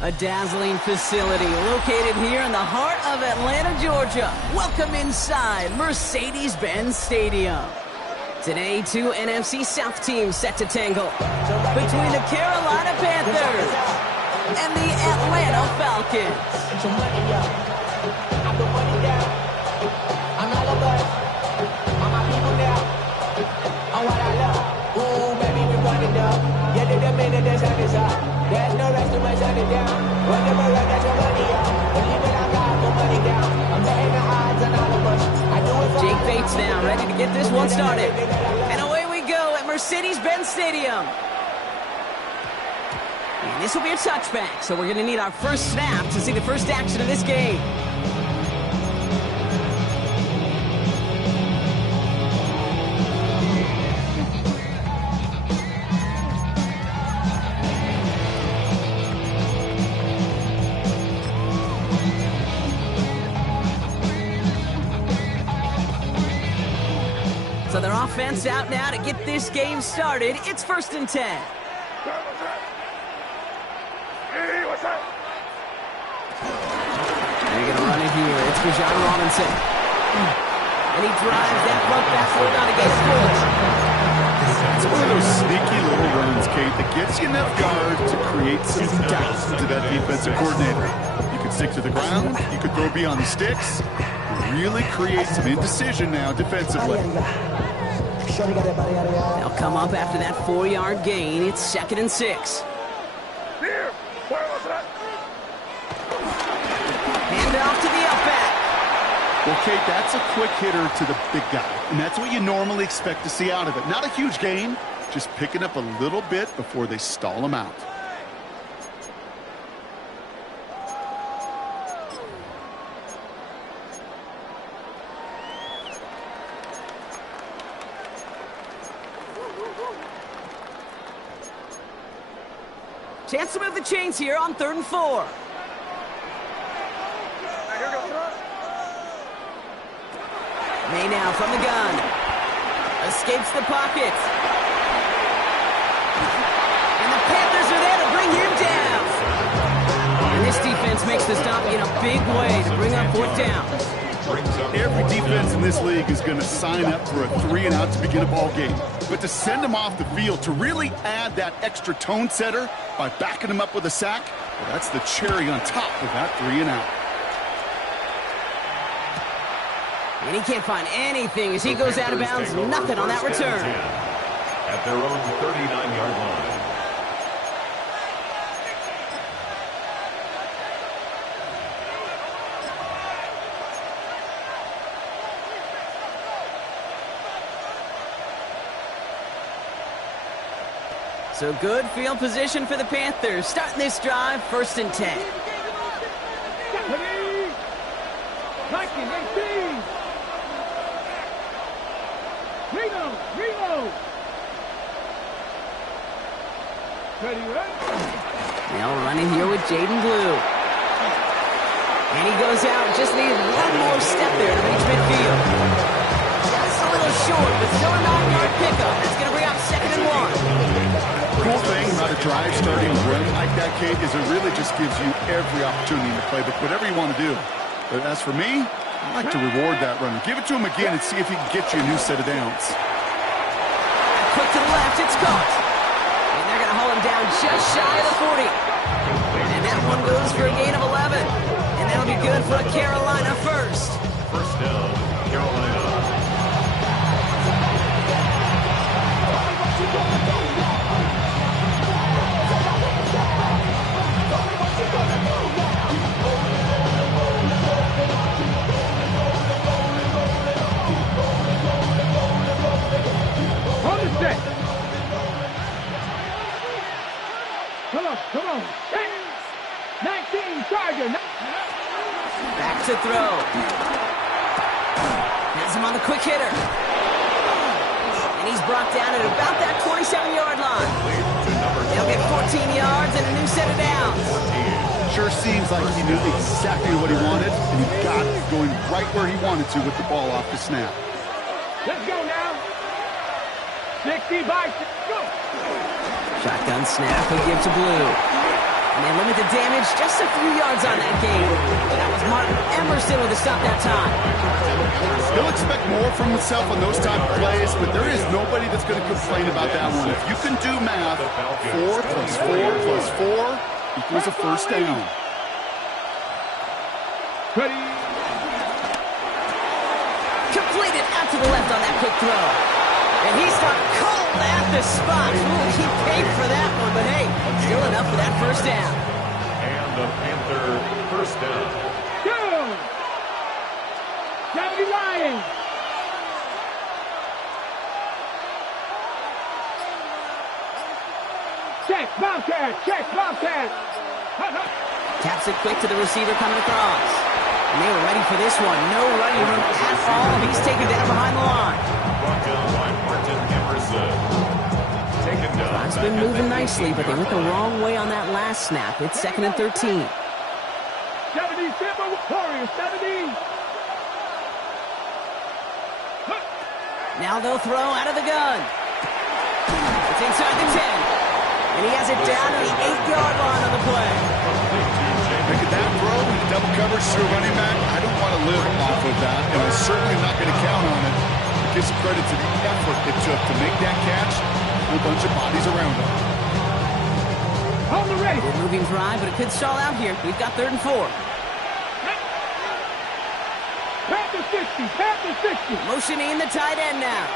A dazzling facility located here in the heart of Atlanta, Georgia. Welcome inside Mercedes-Benz Stadium. Today, two NFC South teams set to tangle between the Carolina Panthers and the Atlanta Falcons. There's no rest to my shutting down. Whenever I got your money out, believe it, I got the money down. I'm betting the odds on all of us. I do it for Jake Bates now, ready to get this one started. And away we go at Mercedes-Benz Stadium. And this will be a touchback, so we're going to need our first snap to see the first action of this game. So their offense out now to get this game started. It's 1st and 10. They're going to run it here. It's Bijan Robinson. And he drives that front backfield out against Ford. It's one of those sneaky little runs, Kate, that gets you enough yards to create some doubt to that defensive coordinator. You could stick to the ground. You could throw beyond the sticks. Really create some indecision now defensively. They'll come up after that 4-yard gain. It's 2nd and 6. Hand off to the outback. Well, Kate, that's a quick hitter to the big guy, and that's what you normally expect to see out of it. Not a huge gain, just picking up a little bit before they stall him out. Chance to move the chains here on 3rd and 4. May now from the gun. Escapes the pocket. And the Panthers are there to bring him down. And this defense makes the stop in a big way to bring up 4th down. Every defense in this league is going to sign up for a 3-and-out to begin a ball game. But to send them off the field, to really add that extra tone setter by backing them up with a sack, well, that's the cherry on top of that 3-and-out. And he can't find anything as he goes out of bounds. Nothing on that return. At their own 39-yard line. So good field position for the Panthers. Starting this drive, 1st and 10. They'll run in here with Jaden Blue. And he goes out, just needs one more step there to reach midfield. Just a little short, but still a 9-yard pickup. That's going to bring up 2nd and 1. Cool thing about a drive starting run like that, Kate, is it really just gives you every opportunity to play whatever you want to do. But as for me, I like to reward that runner. Give it to him again and see if he can get you a new set of downs. Quick to the left, it's caught. And they're going to haul him down just shy of the 40. And that one goes for a gain of 11. And that'll be good for a Carolina first. First down, Carolina. Come on. 19, Charger. Back to throw. Has him on the quick hitter. And he's brought down at about that 27-yard line. They'll get 14 yards and a new set of downs. Sure seems like he knew exactly what he wanted, and he got it going right where he wanted to with the ball off the snap. Let's go now. 60 by 6. Go. Shotgun snap, he'll give to Blue. And they limit the damage, just a few yards on that game. That was Martin Emerson with a stop that time. He'll expect more from himself on those type of plays, but there is nobody that's going to complain about that one. If you can do math, 4 plus 4 plus 4 equals a first down. Ready. Completed out to the left on that quick throw. And he's not cold at the spot. Ooh, he paid for that one, but hey, still enough for that first down. And the Panther first down. 70 Lions. Check, Bobcat, check, Bobcat. Taps it quick to the receiver coming across. And they were ready for this one. No running room at all. He's taken down behind the line. Brought down by Martin Emerson. Taken down. It's been moving nicely, but they went the wrong way on that last snap. It's 2nd and 13. 70, Simba Warriors, 70. Now they'll throw out of the gun. It's inside the 10. And he has it down to the 8-yard line on the play. Making that throw in double coverage to a running back, I don't want to live off of that, and I'm certainly not going to count on it. Give some credit to the effort it took to make that catch. A whole bunch of bodies around him. On the race. Good moving drive, but it could stall out here. We've got 3rd and 4. Panther 60, Panther 60. Motioning the tight end now.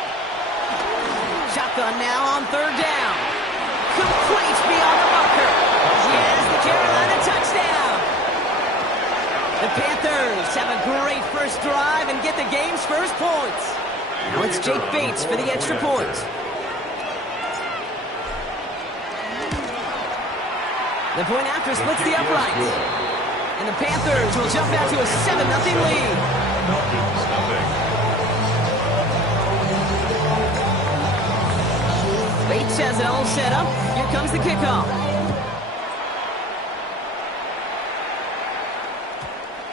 Shotgun now on 3rd down. Complete beyond the marker. Here's the Carolina touchdown. The Panthers have a great first drive and get the game's first points. Now it's Jake Bates for the extra point. The point after splits the uprights. And the Panthers will jump out to a 7-0 lead. Bates has it all set up. Here comes the kickoff.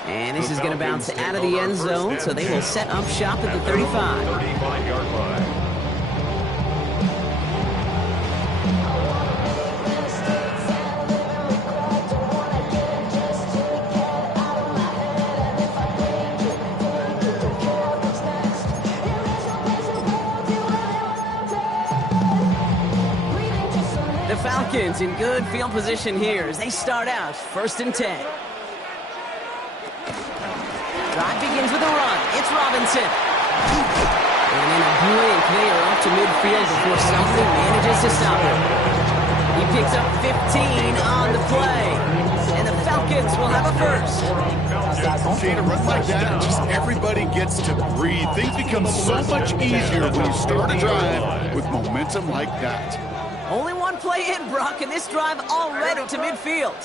And this is going to bounce out of the end zone, so they will set up shop at the 35. 35-yard line. The Falcons in good field position here as they start out 1st and 10. Drive begins with a run. It's Robinson. And in a blink, they are up to midfield before something manages to stop him. He picks up 15 on the play. And the Falcons will have a first. See, in a run like that, just everybody gets to breathe. Things become so much easier when you start a drive with momentum like that. Only one play in, Brock, and this drive already to midfield.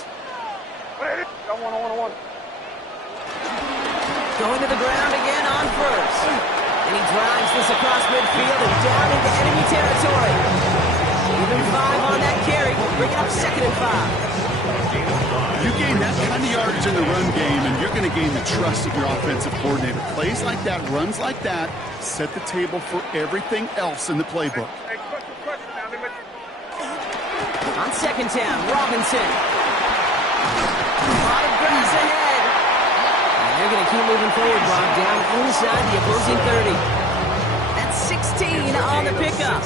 Going to the ground again on first. And he drives this across midfield and down into enemy territory. Even 5 on that carry, bringing up 2nd and 5. You gain that kind of yardage in the run game, and you're going to gain the trust of your offensive coordinator. Plays like that, runs like that, set the table for everything else in the playbook. On 2nd down, Robinson. A lot of grass ahead. And they're going to keep moving forward, Bob, down inside the opposing 30. That's 16 on the pickup.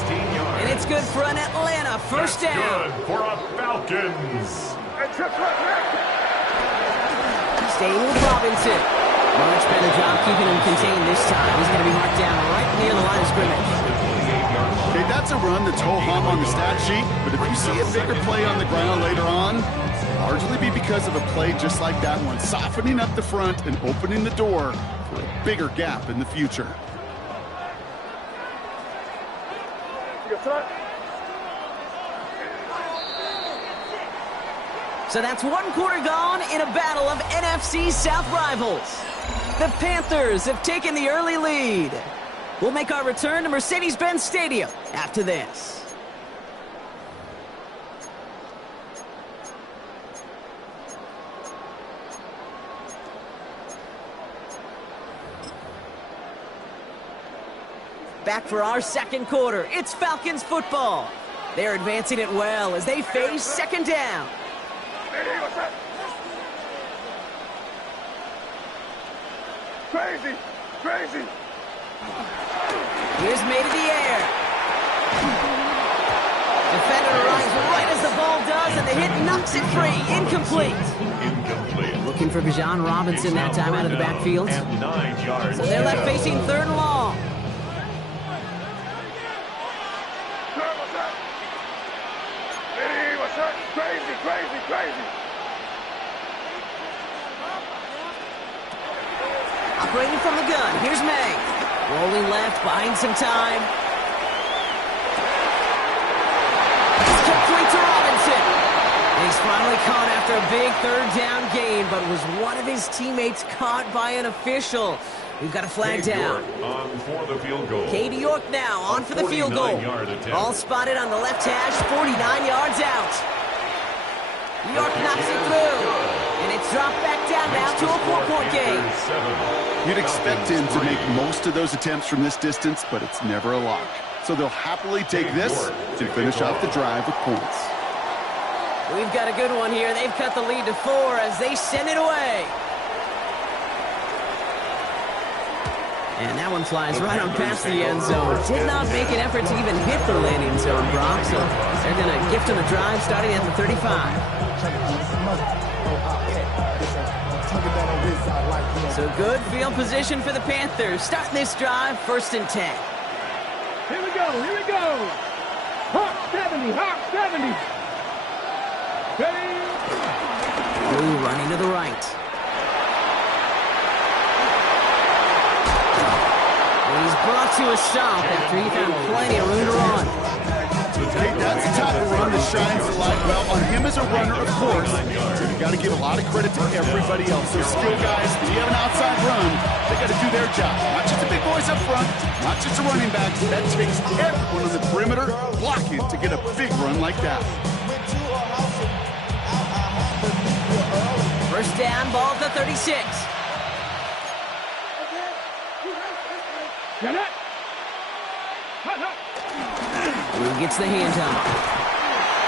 And it's good for an Atlanta first down. Good for a Falcons. Staying with Robinson. Much better job keeping him contained this time. He's going to be marked down right near the line of scrimmage. Okay, that's a run that's ho-hum on the stat sheet, but if you see a bigger play on the ground later on, largely be because of a play just like that one, softening up the front and opening the door for a bigger gap in the future. So that's 1 quarter gone in a battle of NFC South rivals. The Panthers have taken the early lead. We'll make our return to Mercedes-Benz Stadium after this. Back for our 2nd quarter. It's Falcons football. They're advancing it well as they face 2nd down. Crazy! Crazy! Here's made in the air. Defender arrives right as the ball does, and the hit knocks it free. Incomplete. Looking for Bijan Robinson that time out of the backfield. And 9 yards. So they're left facing third and long. What's up? Crazy, crazy, crazy! Operating from the gun, here's May. Rolling left, buying some time. He's kept free to Robinson. And he's finally caught after a big third down gain, but was one of his teammates caught by an official. We've got a flag down. On for the field goal. Katie York now on for the field goal. 49-yard attempt. All spotted on the left hash, 49 yards out. York knocks it through. And it's dropped back down now to a 4-point game. You'd expect him to make most of those attempts from this distance, but it's never a lock. So they'll happily take this to finish off the drive with points. We've got a good one here. They've cut the lead to 4 as they send it away. And that one flies right on past the end zone. Did not make an effort to even hit the landing zone, Brock. So they're going to gift him a drive starting at the 35. So good field position for the Panthers. Starting this drive, 1st and 10. Here we go, here we go! Hawk 70, Hawk 70! Ready? Blue running to the right. He's brought to a stop after he found plenty of room to run. Hey, that's the type of run that shines the light well on him as a runner, of course. So you got to give a lot of credit to everybody else. Those skill guys, if you have an outside run, they got to do their job. Not just the big boys up front, not just the running backs. That takes everyone on the perimeter blocking to get a big run like that. First down, ball at the 36. Get it! Blue gets the handoff.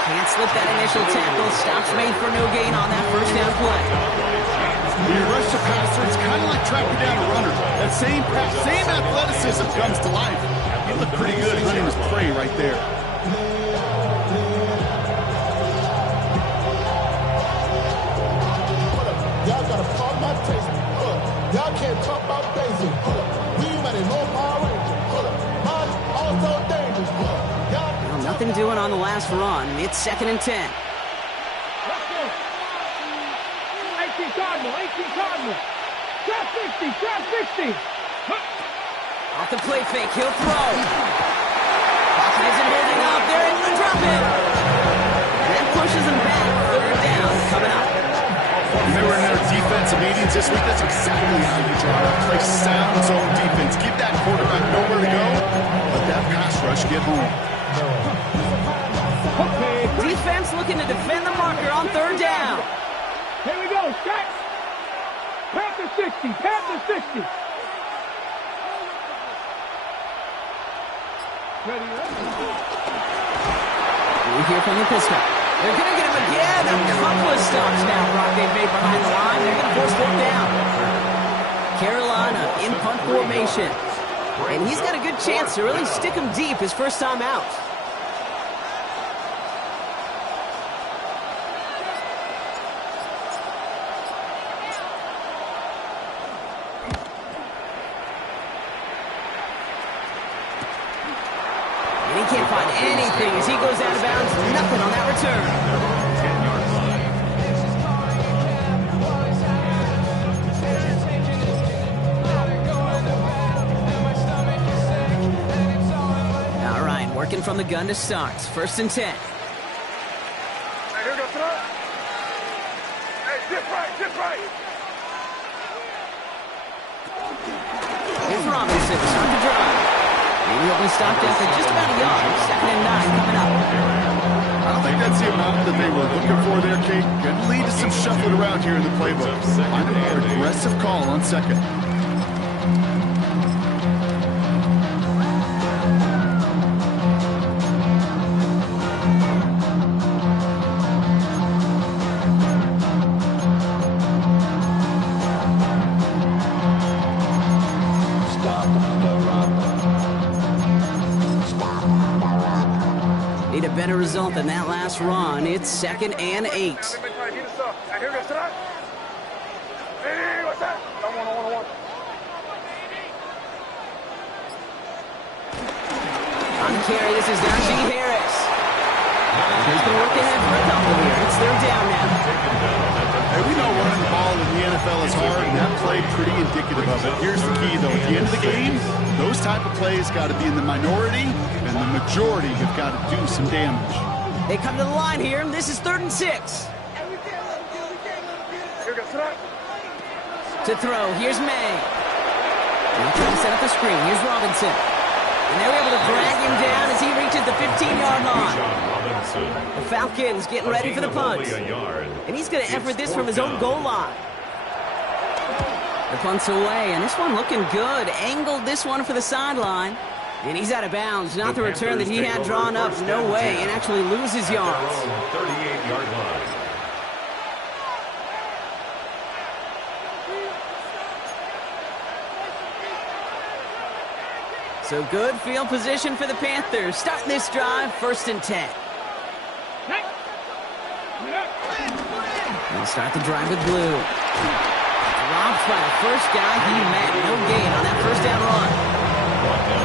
Can't slip that initial tackle. Stops made for no gain on that first down play. When you rush the passer, it's kind of like tracking down a runner. That same athleticism comes to life. He looked pretty good hunting his prey right there. Y'all gotta pump my taste. Y'all can't talk about basic. We ready, no Power Rangers. Mine also dangerous. Well, nothing doing on the last run. It's 2nd and 10. Let's go! 18 Cardinal, 18 Cardinal! Trap 60, trap 60! Off the play fake, he'll throw. Pocket isn't holding up. They're able to drop it. And that pushes him back. 3rd down coming up. When they were in their defensive meetings this week, that's exactly how you try to play sound zone defense. Keep that quarterback nowhere to go. Let that pass rush get home. Defense looking to defend the marker on 3rd down. Here we go, Shaq! Panther 60, Panther 60! Ready, We hear from the pistol. They're going to get him again. A couple of stops now, Brock, they've made behind the line. They're going to force 4th down. Carolina in punt formation. And he's got a good chance to really stick him deep his first time out. And he can't find anything as he goes out of bounds. Nothing on that return. 10-yard line. All right, working from the gun to start. 1st and 10. Hey, here we go, throw. Hey, dip right, dip right! Here's Robinson, start the drive. Maybe he'll be stopped after just about a yard. 2nd and 9 coming up. I don't think that's the amount that they were looking for there, Kate. Going to lead to some shuffling around here in the playbook. Find a more aggressive call on 2nd. result in that last run. It's 2nd and 8. On the carry, this is Najee Harris. He's been working in for a couple here. It's 3rd down now. Hey, we know running the ball in the NFL is hard, and that play pretty indicative of it. Here's the key, though. At the end of the game, those type of plays got to be in the minority, and the majority have got to do some damage. They come to the line here, and this is 3rd and 6. To throw, here's May. He's trying to set up the screen. Here's Robinson. And they're able to drag him down as he reaches the 15-yard line. The Falcons getting ready for the punt. And he's going to effort this from his own goal line. The punt's away, and this one looking good. Angled this one for the sideline. And he's out of bounds. Not the return that he had drawn up. No way. And actually loses yards. 38-yard line. So good field position for the Panthers. Starting this drive, 1st and 10. They'll start the drive with blue. Dropped by the first guy he met. No gain on that 1st down run.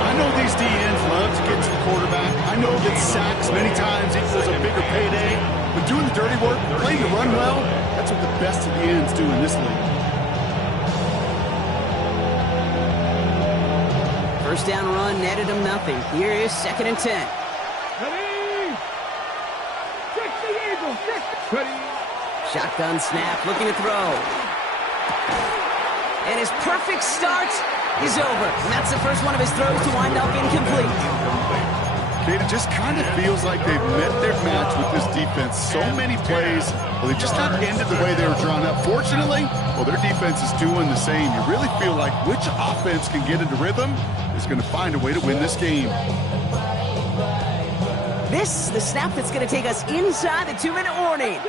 I know these DNs love to get to the quarterback. I know that sacks many times equals a bigger payday. But doing the dirty work, playing the run well, that's what the best of the ends do in this league. 1st down run netted him nothing. Here is 2nd and 10. Shotgun snap, looking to throw. And his perfect start is over. And that's the first one of his throws to wind up incomplete. Kate, it just kind of feels like they've met their match with this defense. So many plays, well, they just not ended the way they were drawn up. Fortunately, well, their defense is doing the same. You really feel like which offense can get into rhythm is going to find a way to win this game. This, the snap that's going to take us inside the 2-minute warning.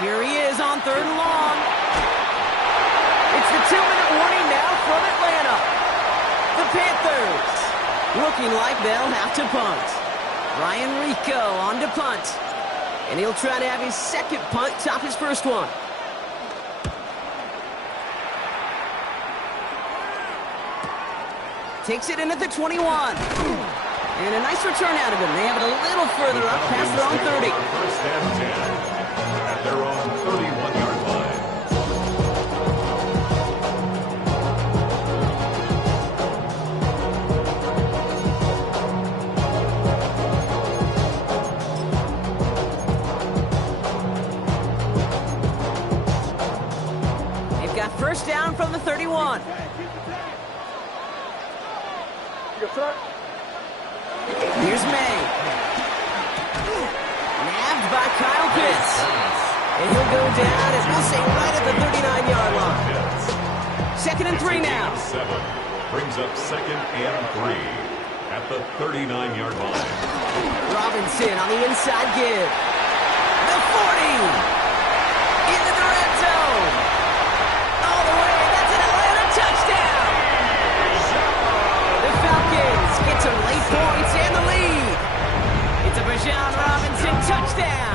Here he is on 3rd and long. It's the 2-minute warning now from Atlanta. The Panthers looking like they'll have to punt. Ryan Rico on to punt. And he'll try to have his 2nd punt top his 1st one. Takes it in at the 21. And a nice return out of him. They have it a little further up past their own 30. 1st and 10 at their own 31-yard line. They've got 1st down from the 31. Here's May. Nabbed by Kyle Pitts. And he'll go down, as we'll say, right at the 39-yard line. 2nd and 3 now. 7 brings up 2nd and 3 at the 39-yard line. Robinson on the inside give. The 40. Into the red zone. All the way. That's an Atlanta touchdown. The Falcons get some late points and the lead. It's a Bijan Robinson touchdown.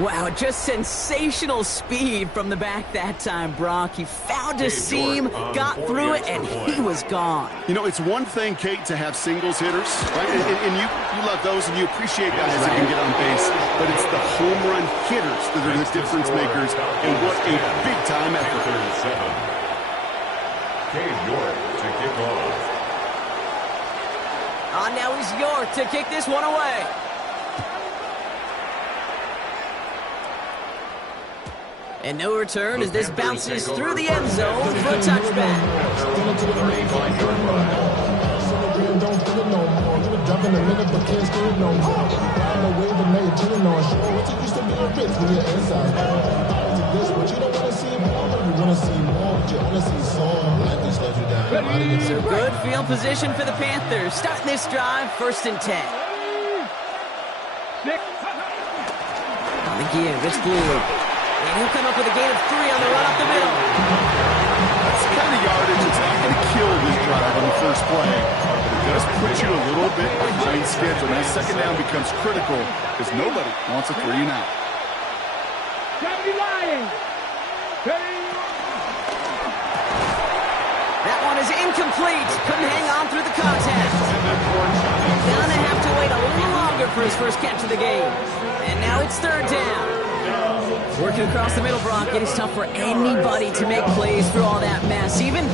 Wow, just sensational speed from the back that time, Brock. He found a seam, got through it, and he was gone. You know, it's one thing, Kate, to have singles hitters, right? And you love those, and you appreciate guys that can get on base. But it's the home run hitters that are the difference makers, and what a big-time effort. Cade York to kick off. Now he's York to kick this one away. And no return as this bounces through the end zone for a touchback. So good field position for the Panthers. Starting this drive, 1st and 10. The give, it's Blue. And he'll come up with a gain of 3 on the run up the middle. That's the kind of yardage that's not going to kill this drive on the first play. But it does put you a little bit behind schedule. And that second down becomes critical because nobody wants a 3 and out. That one is incomplete. Couldn't hang on through the contact. Gonna have to wait a little longer for his first catch of the game. And now it's 3rd down. Working across the middle, Brock, it is tough for anybody to make plays through all that mess, even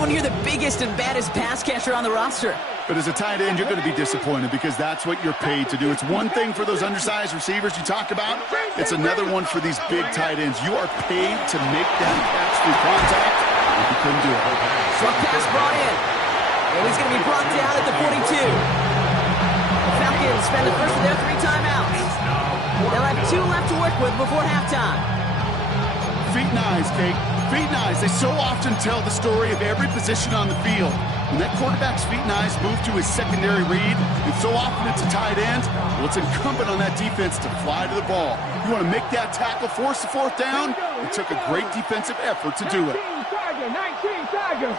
when you're the biggest and baddest pass catcher on the roster. But as a tight end, you're going to be disappointed because that's what you're paid to do. It's one thing for those undersized receivers you talk about. It's another one for these big tight ends. You are paid to make that catch through contact, and you couldn't do it. Short pass brought in. And he's going to be brought down at the 42. The Falcons spend the first of their 3 timeouts. They'll have 2 left to work with before halftime. Feet and eyes, Kate. Feet and eyes. They so often tell the story of every position on the field. When that quarterback's feet and eyes move to his secondary read, and so often it's a tight end, well, it's incumbent on that defense to fly to the ball. You want to make that tackle, force the 4th down? It took a great defensive effort to do it. 19 Tigers.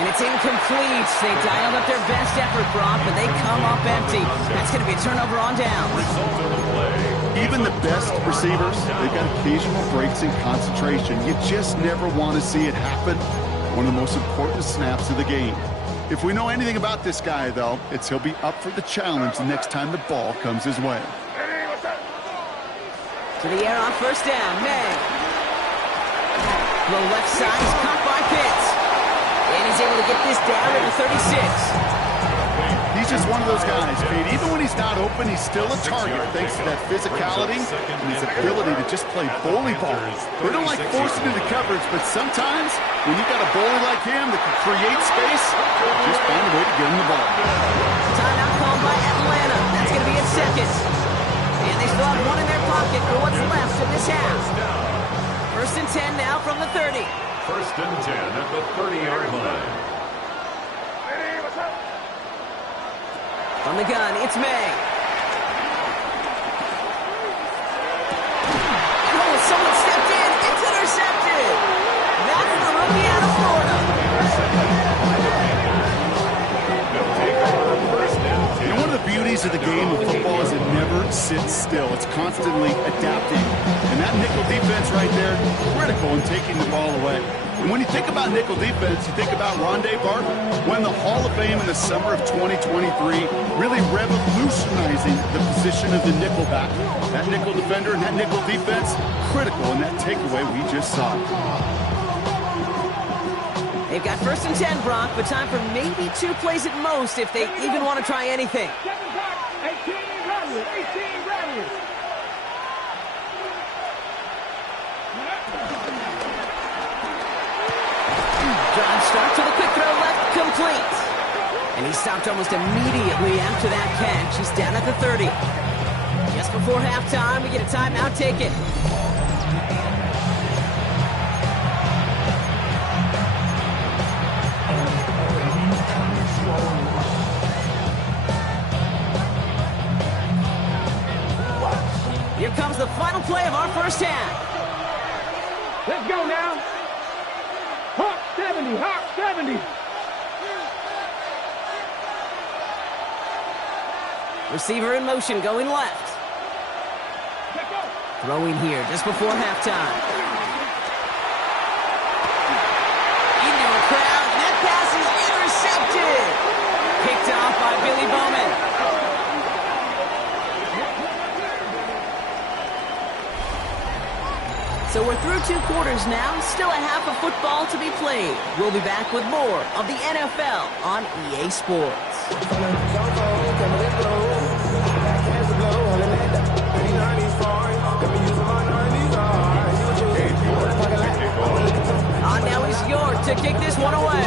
And it's incomplete. They dialed up their best effort, Brock, but they come up empty. That's going to be a turnover on down. Even the best receivers, they've got occasional breaks in concentration. You just never want to see it happen. One of the most important snaps of the game. If we know anything about this guy, though, it's he'll be up for the challenge the next time the ball comes his way. To the air on 1st down, May. Low left side, he's caught by Pitts. And he's able to get this down at the 36. He's just one of those guys, Pete. Even when he's not open, he's still a target thanks to that physicality and his ability to just play bully ball. They don't like forcing into coverage, but sometimes when you got a bully like him that can create space, just find a way to get him the ball. Timeout called by Atlanta. That's going to be its 2nd. And they still have 1 in their pocket for what's left of this half. 1st and 10 now from the 30. 1st and 10 at the 30-yard line. From the gun, it's May. And oh, someone stepped in. It's intercepted. That's the rookie out of Florida. You know, one of the beauties of the game of football is it never sits still. It's constantly adapting. And that nickel defense right there, critical in taking the ball away. And when you think about nickel defense, you think about Rondé Barber, won the Hall of Fame in the summer of 2023, really revolutionizing the position of the nickelback. That nickel defender and that nickel defense, critical in that takeaway we just saw. They've got 1st and 10, Brock, but time for maybe 2 plays at most if they even want to try anything. 18 ready. Drive start to the quick throw left, complete. And he stopped almost immediately after that catch. He's down at the 30. Just before halftime, we get a timeout taken. Here comes the final play of our first half. Let's go now. Hawk 70, Hawk 70. Receiver in motion, going left. Throwing here just before halftime. Into a crowd, and that pass is intercepted. Picked off by Billy Bowman. So we're through 2 quarters now, still a half of football to be played. We'll be back with more of the NFL on EA Sports. On now is York to kick this one away.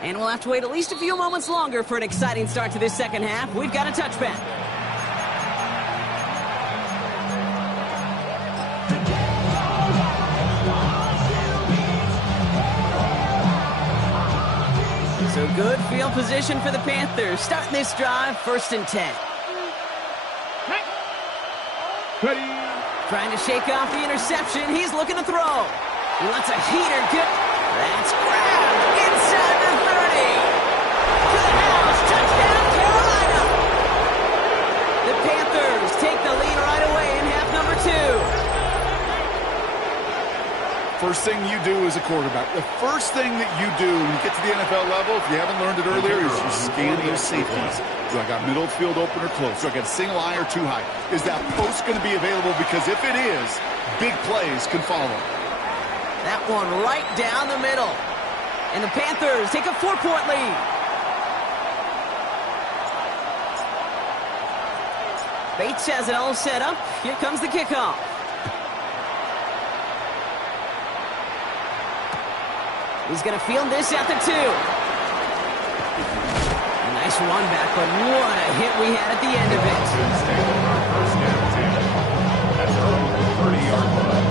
And we'll have to wait at least a few moments longer for an exciting start to this second half. We've got a touchback. So good field position for the Panthers. Starting this drive, 1st and 10. Trying to shake off the interception. He's looking to throw. He lets a heater get. That's grabbed inside the 30. To the house. Touchdown, Carolina. The Panthers take the lead right away in half number 2. First thing you do as a quarterback, the first thing that you do when you get to the NFL level, if you haven't learned it earlier, is you scan those safeties. Do I got middle field open or close? Do I got a single high or too high? Is that post going to be available? Because if it is, big plays can follow. That one right down the middle. And the Panthers take a 4-point lead. Bates has it all set up. Here comes the kickoff. He's going to field this at the 2. Nice run back, but what a hit we had at the end of it. First and 10 at their own 30-yard line.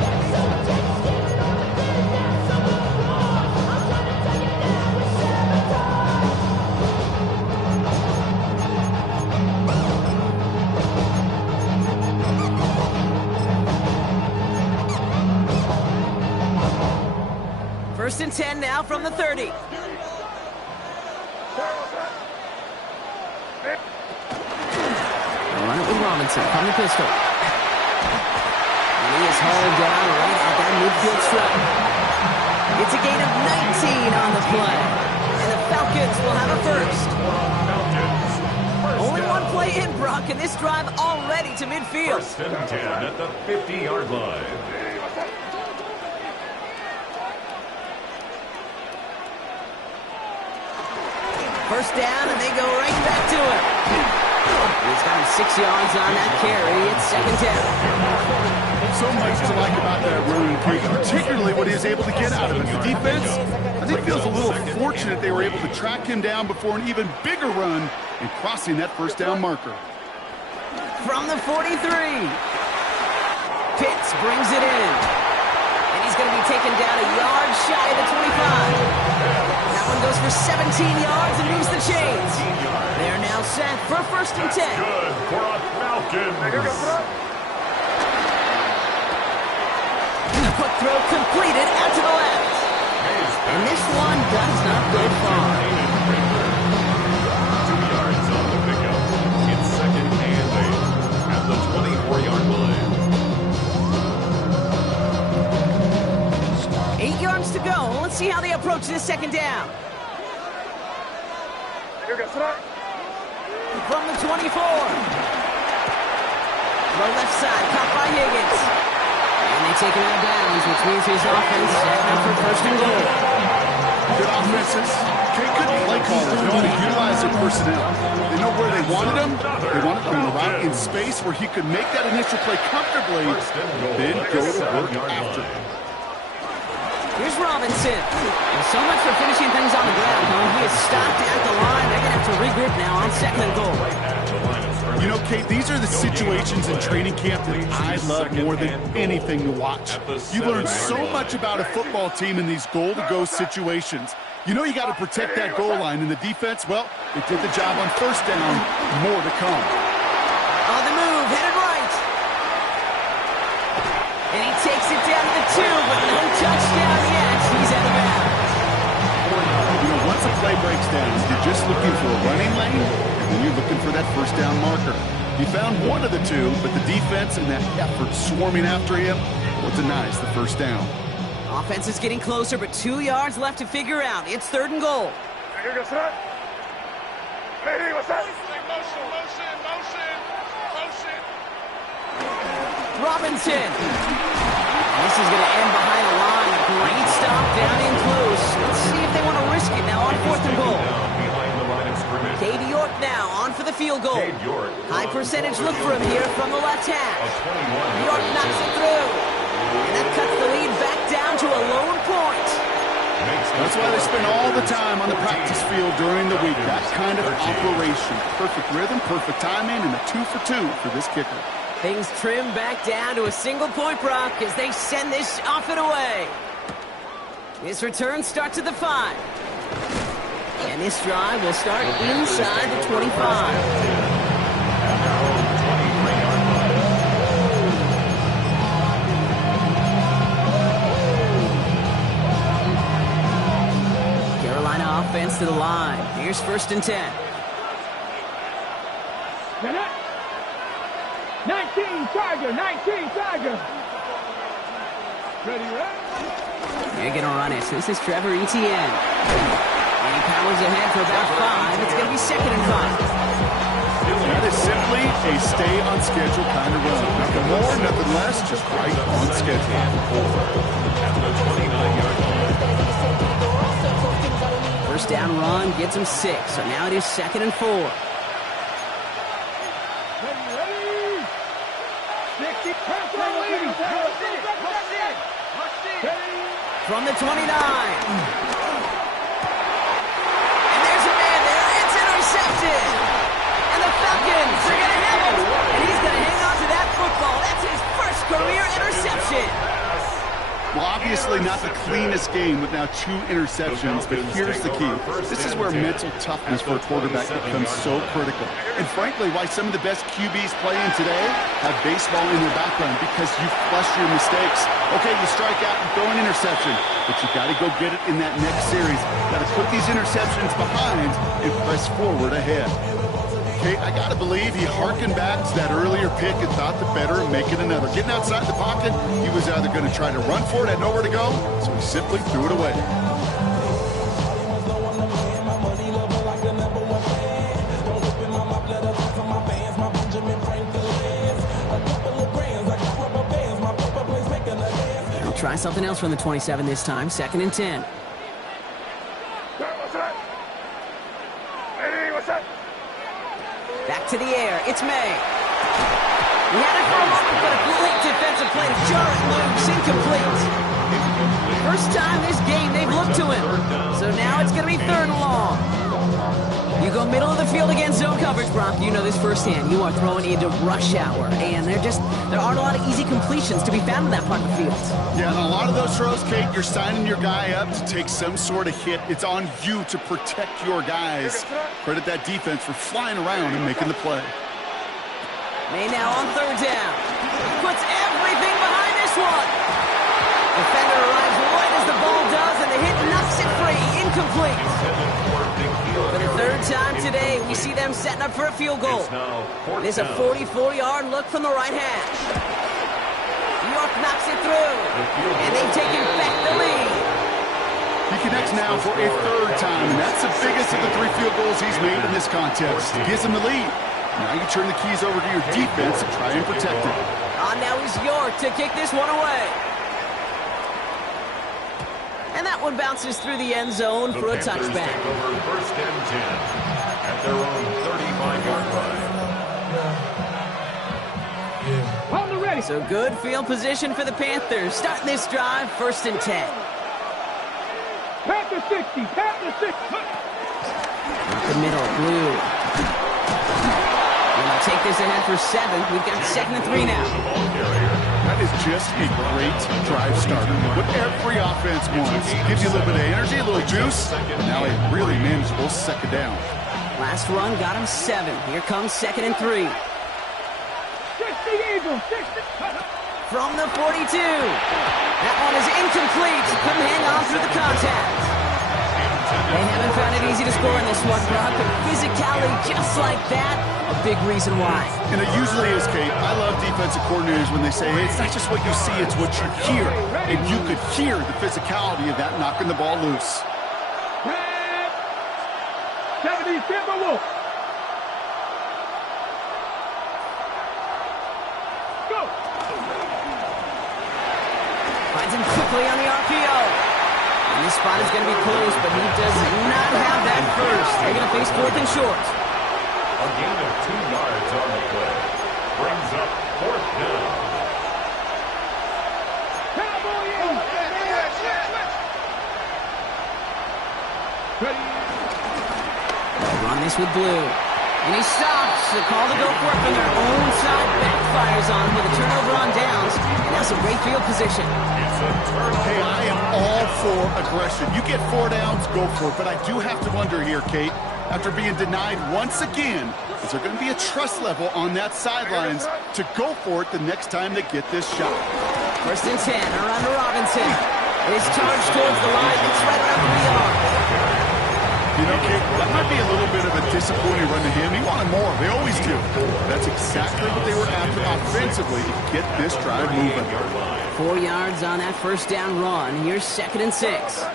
First and 10 now from the 30. Run it with Robinson from the pistol. And he is hauled down right at that midfield strip. It's a gain of 19 on the play. And the Falcons will have a first. Only one play in, Brock, and this drive already to midfield. First and 10 at the 50-yard line. First down, and they go right back to him. He's got him 6 yards on that carry. It's 2nd down. So much to like about that run, particularly what he was able to get out of it. The defense, I think, feels a little fortunate they were able to track him down before an even bigger run and crossing that first down marker. From the 43. Pitts brings it in. And he's going to be taken down a yard shy of the 25. That one goes for 17 yards and moves the chains. They're now set for 1st and 10. Good for a Falcons. Quick throw completed out to the left. And this one does not go far. 2 yards on the pickup. It's 2nd and 8 at the 24-yard line. 8 yards to go. Let's see how they approach this 2nd down. From the 24. The left side, caught by Higgins. And they take him out of bounds, which means his offense set up for 1st and goal. Good offenses. Good play callers know how to utilize their personnel. They know where they wanted him. They wanted him to route in space where he could make that initial play comfortably, then go to work after. Here's Robinson. And so much for finishing things on the ground, huh? He is stopped at the line. They're going to have to regroup now on 2nd and goal. You know, Kate, these are the situations in training camp that I love more than anything to watch. You learn so much about a football team in these goal-to-go situations. You know you got to protect that goal line, and the defense, well, they did the job on 1st down. More to come. On the move, headed right. And he takes it down to the 2, but no touchdown yet. He's out of bounds. You know, once a play breaks down, you're just looking for a running lane, and then you're looking for that 1st down marker. He found one of the 2, but the defense and that effort swarming after him, well, denies the 1st down. Offense is getting closer, but 2 yards left to figure out. It's 3rd and goal. Robinson. This is going to end behind the line. A great stop down in close. Let's see if they want to risk it now on 4th and goal. Cade York now on for the field goal. High percentage look for him here from the left hash. York knocks it through. And that cuts the lead back down to a lone point. That's why they spend all the time on the practice field during the week. That kind of operation. Perfect rhythm, perfect timing, and a 2 for 2 for this kicker. Things trim back down to a single point, Brock, as they send this off and away. His return starts at the 5. And this drive will start inside the 25. Offense to the line. Here's 1st and 10. 19 Tiger. Ready? They're going to run it. This is Trevor Etienne. And he powers ahead for about 5. It's going to be 2nd and 5. That is simply a stay on schedule kind of run. Nothing more, nothing less, just right on schedule. At the 29-yard line. First down run gets him 6. So now it is 2nd and 4. From the 29. And there's a man there. It's intercepted. And the Falcons are going to have it. And he's going to hang on to that football. That's his first career interception. Well, obviously not the cleanest game with now 2 interceptions, but here's the key. This is where mental toughness for a quarterback becomes so critical. And frankly, why some of the best QBs playing today have baseball in their background, because you flush your mistakes. Okay, you strike out and throw an interception, but you got to go get it in that next series. Got to put these interceptions behind and press forward ahead. Okay, I got to believe he harkened back to that earlier pick and thought the better of making another. Getting outside the pocket, he was either going to try to run for it, had nowhere to go, so he simply threw it away. He'll try something else from the 27 this time. 2nd and 10. Back to the air. It's May. He had it for a moment, but a great defensive play to jar it loose. Incomplete. First time this game they've looked to him. So now it's going to be 3rd and long. You go middle of the field against zone coverage, Brock. You know this firsthand. You are throwing into rush hour, and there aren't a lot of easy completions to be found in that part of the field. Yeah, and a lot of those throws, Kate, you're signing your guy up to take some sort of hit. It's on you to protect your guys. Credit that defense for flying around and making the play. May now on 3rd down. Puts everything behind this one. Defender arrives right as the ball does, and the hit knocks it free. Incomplete. For the 3rd time today, we see them setting up for a field goal. It is a 44-yard look from the right hash. York knocks it through, and they've taken back the lead. He connects now for a 3rd time, and that's the biggest of the 3 field goals he's made in this contest. He gives him the lead. Now you turn the keys over to your defense and try and protect it. Now is York to kick this one away. And that one bounces through the end zone for a touchback. Take over 1st and 10 at their own 35-yard line. So good field position for the Panthers. Starting this drive, 1st and 10. Panther 60. Up the middle, Blue. And they'll take this ahead for 7. We've got 2nd and 3 now. That is just a great drive starter. What every offense wants. Gives you a little bit of energy, a little juice. Now a really manageable 2nd down. Last run got him 7. Here comes 2nd and 3. 60 Eagles. 60. From the 42. That one is incomplete. Couldn't hang on through the contact. They haven't found it easy to score in this one, Brock, but physicality just like that, a big reason why. And it usually is, Kate. I love defensive coordinators when they say, hey, it's not just what you see, it's what you hear. And you could hear the physicality of that knocking the ball loose. 70 Timberwolf. Go. Finds him quickly on the RPO. And this spot is going to be close, but he does not have that first. They're going to face 4th and short. A gain of 2 yards on the play. Brings up 4th down. They'll run this with Blue. And he stops. The call to go for it from their own side backfires on him with a turnover on downs. And now some great field position. Hey, I am all for aggression. You get 4 downs, go for it. But I do have to wonder here, Kate, after being denied once again, is there going to be a trust level on that sidelines to go for it the next time they get this shot? 1st and 10, around to Robinson. His charge towards the line. It's right around 3 yards. You know, Kate, that might be a little bit of a disappointing run to him. He wanted more. They always do. That's exactly what they were after offensively to get this drive moving. 4 yards on that 1st down run. Here's 2nd and 6.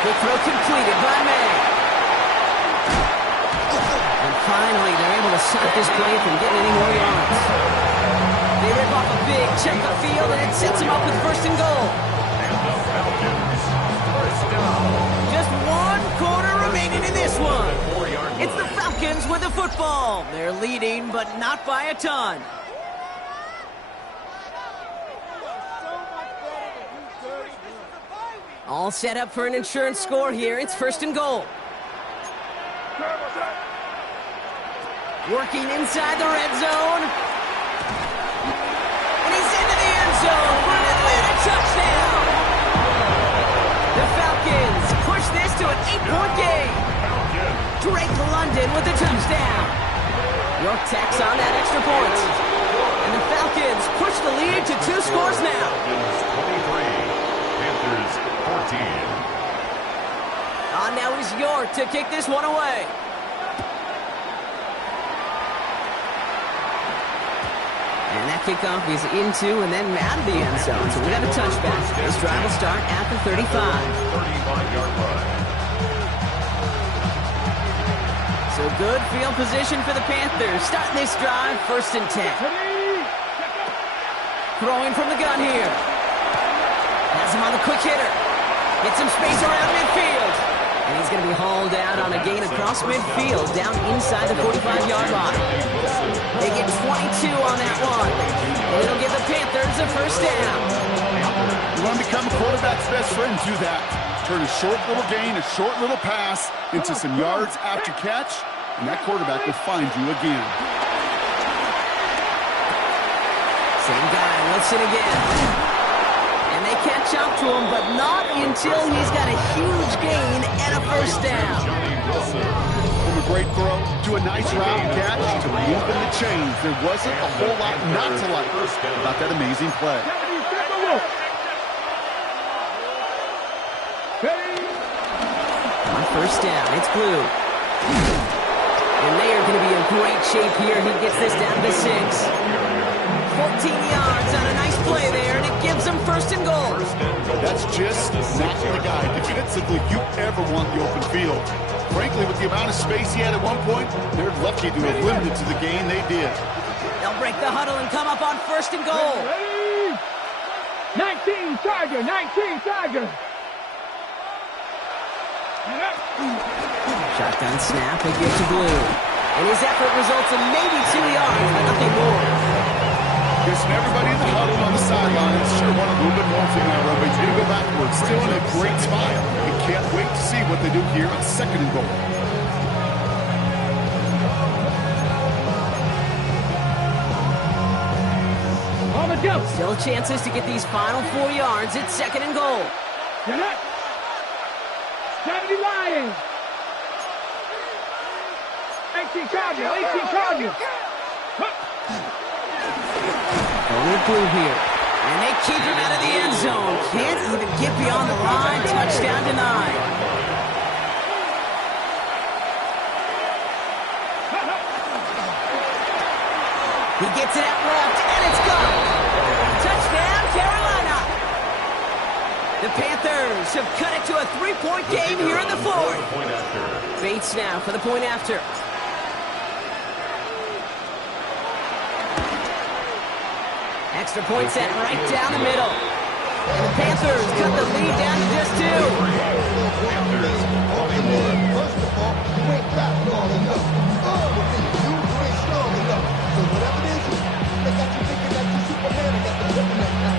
Quick throw completed by May. And finally, they're able to stop this play from getting any more yards. They rip off a big check of field, and it sets them up with 1st and goal. Just 1 quarter remaining in this one. It's the Falcons with the football. They're leading, but not by a ton. All set up for an insurance score here. It's 1st and goal. Working inside the red zone. And he's into the end zone for an Atlanta touchdown. The Falcons push this to an 8-point game. Drake London with the touchdown. York tacks on that extra point. And the Falcons push the lead to 2 scores now. 23, Panthers 14. Now is York to kick this one away. And that kickoff is into and then out of the end zone. So we got a touchback. This drive will start at the 35. 35-yard line. So good field position for the Panthers. Starting this drive, 1st and 10. Throwing from the gun here. Has him on the quick hitter. Gets some space around midfield. And he's going to be hauled out on a gain across midfield down inside the 45-yard line. They get 22 on that one. And it'll give the Panthers a 1st down. You want to become a quarterback's best friend, do that. Turn a short little gain, a short little pass into some yards after catch, and that quarterback will find you again. Same guy, Woodson again. And they catch up to him, but not until he's got a huge gain and a 1st down. From a great throw to a nice route catch to moving the chains. There wasn't a whole lot not to like about that amazing play. On 1st down, it's Blue. And they are going to be in great shape here. He gets this down to 6. 14 yards on a nice play there, and it gives them 1st and goal. That's just not the guy defensively you ever want the open field. Frankly, with the amount of space he had at one point, they're lucky to have limited to the gain they did. They'll break the huddle and come up on 1st and goal. 19 Charger, 19 Charger. Shotgun snap, they give to Blue. And his effort results in maybe 2 yards, but nothing more. Guessing everybody in the huddle on the sidelines sure want a little bit more from that run, but he's going to go backwards. Still in a great spot. We can't wait to see what they do here on 2nd and goal. Still chances to get these final 4 yards. It's 2nd and goal. You're not. 70 Lions. 18 Charger, 18 Charger. Going with Blue here. And they keep him out of the end zone. Can't even get beyond the line. Touchdown denied. He gets it out left, and it's gone. Touchdown, Carolina. The Panthers have cut it to a 3-point game here in the 4th. Bates now for the point after. Extra point set right down the middle. And the Panthers cut the lead down to just 2. First of all, you ain't got long enough. You ain't strong enough. So whatever it is, they got you thinking that you Superman. They got the weapon that now.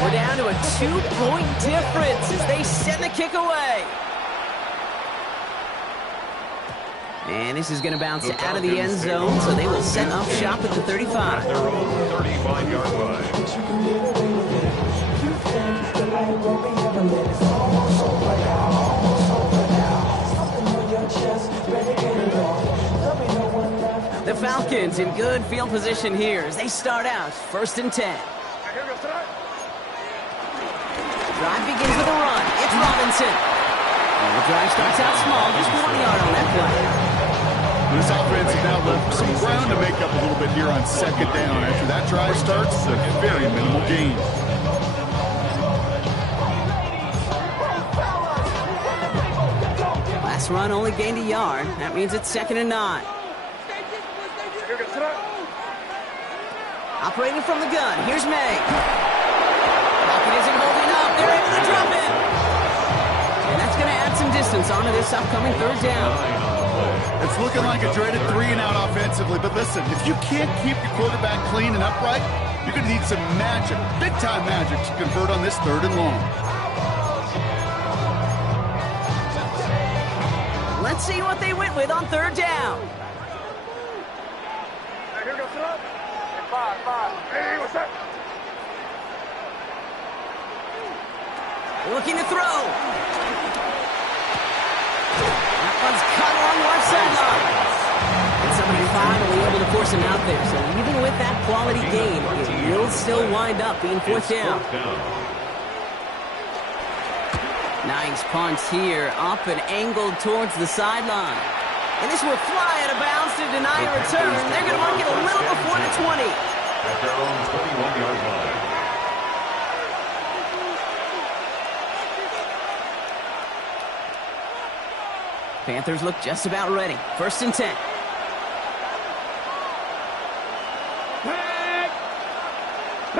We're down to a 2-point difference as they send the kick away. And this is going to bounce out of the end zone, so they will set up shop at the 35. Their own 35-yard line. The Falcons in good field position here as they start out 1st and 10. Drive begins with a run. It's Robinson. And the drive starts out small, just 1 yard on that play. This offense has now left some ground to make up a little bit here on 2nd down. After that drive starts, a very minimal gain. Last run only gained a yard. That means it's 2nd and 9. Operating from the gun, here's May. Pocket isn't holding up. They're able to drop it. And that's going to add some distance onto this upcoming 3rd down. It's looking like a dreaded 3-and-out offensively, but listen, if you can't keep your quarterback clean and upright, you're going to need some magic, big-time magic, to convert on this 3rd and long. Let's see what they went with on 3rd down. Here goes it up. Five. Hey, what's up? Looking to throw. That one's cut along the left sideline. And somebody finally able to force him out there. So even with that quality gain, it will still wind up being 4th down. Nice punt here, up and angled towards the sideline. And this will fly out of bounds to deny a return. They're going to mark it a little before the 20. At their own 21-yard line. Panthers look just about ready. 1st and 10.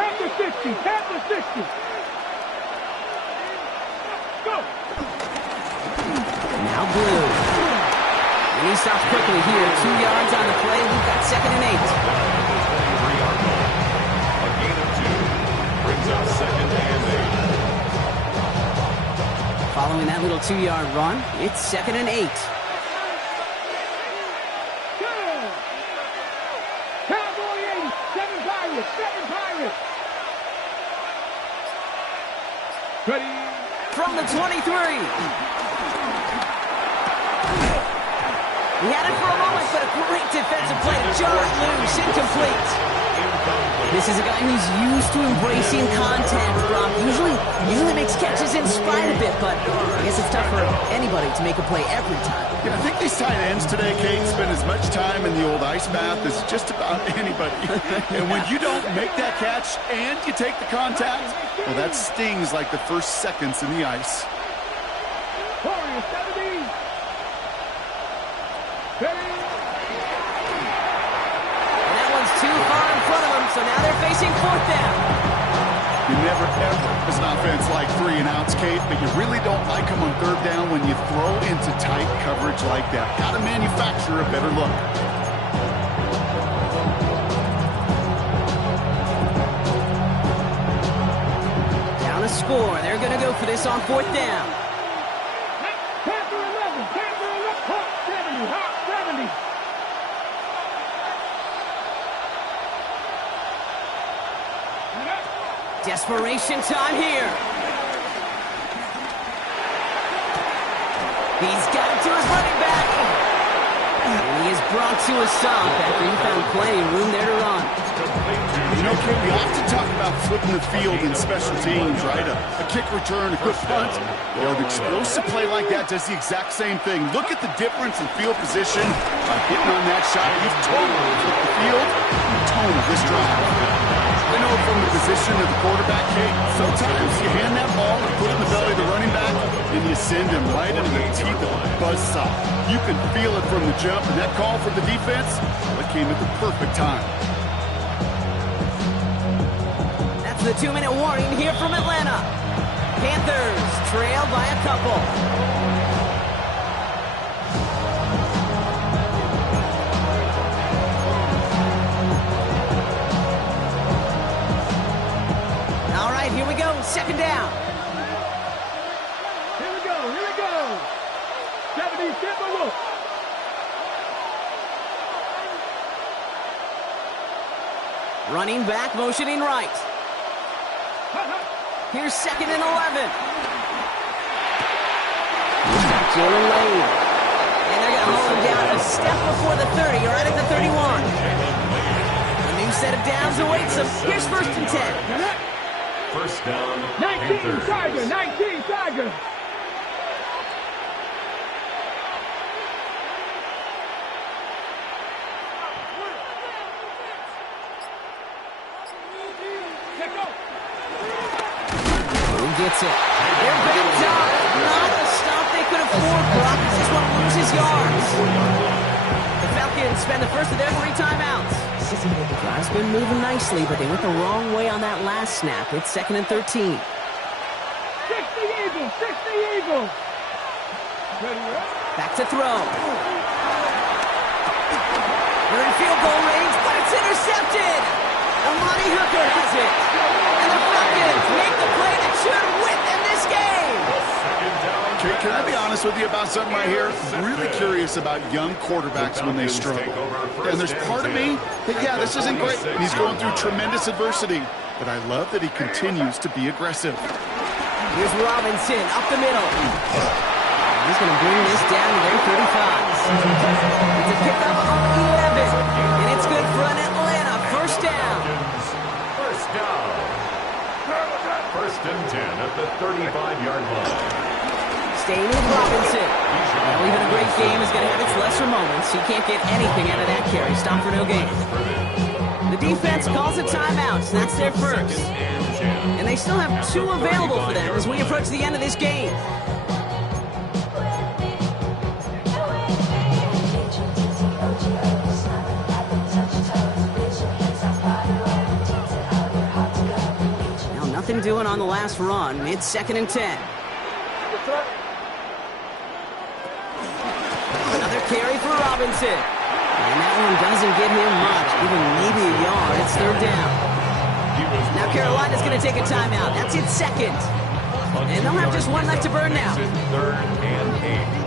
Panther 60. Go. Now Blue. And he stops quickly here. 2 yards on the play. We've got 2nd and 8. 3-yard line. A gain of 2. Brings up 2nd and 8. Following that little 2-yard run, it's 2nd and 8. Cowboy 80. 7 Pirates. Ready. From the 23. He had it for a moment, but a great defensive play to jar it loose, incomplete. This is a guy who's used to embracing contact, Brock. Usually makes catches in spite of it, but I guess it's tough for anybody to make a play every time. Yeah, I think these tight ends today, Kate, spend as much time in the old ice bath as just about anybody. And when you don't make that catch and you take the contact, well, that stings like the first seconds in the ice. Warriors 70. Ready. And that one's too far in front of them, so now they're facing 4th down. You never, ever, as an offense, like 3-and-outs, Kate, but you really don't like them on 3rd down when you throw into tight coverage like that. Got to manufacture a better look. Down a score. They're going to go for this on 4th down. Panther 11. Hawk 70. Desperation time here. He's got it to his running back. And he is brought to a stop after he found plenty of room there to run. You know, Kate, we often talk about flipping the field in special teams, right? A kick return, a good punt. Well, an explosive play like that does the exact same thing. Look at the difference in field position by hitting on that shot. You've totally flipped the field and the tone of this drive. I know from the position of the quarterback, Kate, sometimes you hand that ball and put it in the belly of the running back, and you send him right into the teeth of a buzzsaw. You can feel it from the jump, and that call from the defense, well, it came at the perfect time. That's the 2-minute warning here from Atlanta. Panthers trail by a couple. All right, here we go. 2nd down. Here we go. Running back, motioning right. Here's 2nd and 11. Jalen Lane. And they're going to hold him down a step before the 30, right at the 31. A new set of downs awaits them. Here's 1st and 10. First down, 19 Tiger, 19 Tiger. Who gets it? They're backed up. Not a stop they could afford. Brock just won't lose his yards. The Falcons spend the first of their 3 timeouts. Drive's been moving nicely, but they went the wrong way on that last snap. It's 2nd and 13. 60 Eagles, 60 Eagles. Back to throw. They're in field goal range, but it's intercepted. Amani Hooker has it. And the Falcons make the play that should win them this game. Can I be honest with you about something right here? Really curious about young quarterbacks when they struggle. And there's part of me that, yeah, this isn't great. He's going through tremendous adversity. But I love that he continues to be aggressive. Here's Robinson up the middle. He's going to bring this down to their 35. It's a pickup of 11. And it's good for an Atlanta first down. First down. 1st and 10 at the 35-yard line. Staying with Robinson. Well, even a great game is going to have its lesser moments. He can't get anything out of that carry. Stop for no gain. The defense calls a timeout. That's their first. And they still have 2 available for them as we approach the end of this game. Now nothing doing on the last run. It's 2nd and 10. Another carry for Robinson. And that one doesn't get him much, even maybe a yard. It's 3rd down. Now Carolina's going to take a timeout. That's its 2nd. And they'll have just 1 left to burn now. 3rd and 8.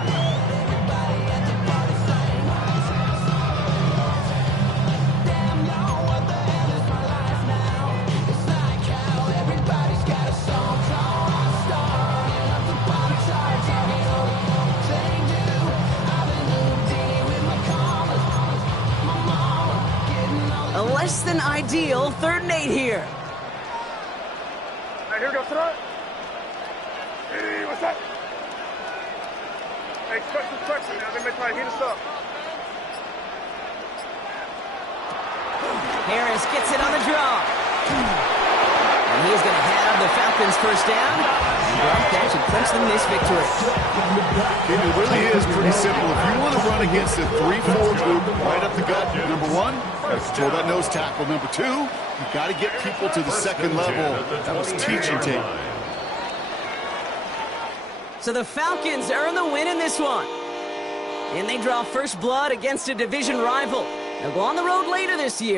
A less than ideal 3rd and 8 here. Hey, here we go, Sonat. Hey, what's up? Hey, cut some pressure now. They may try to heat us up. Harris gets it on the draw. And he's going to have the Falcons first down. Well, that should clinch them this victory. It really is pretty simple. If you want to run against a 3-4 group right up the gut, number 1, throw that nose tackle. Number 2, you got to get people to the 2nd level. That was teaching tape. So the Falcons earn the win in this one. And they draw first blood against a division rival. They'll go on the road later this year.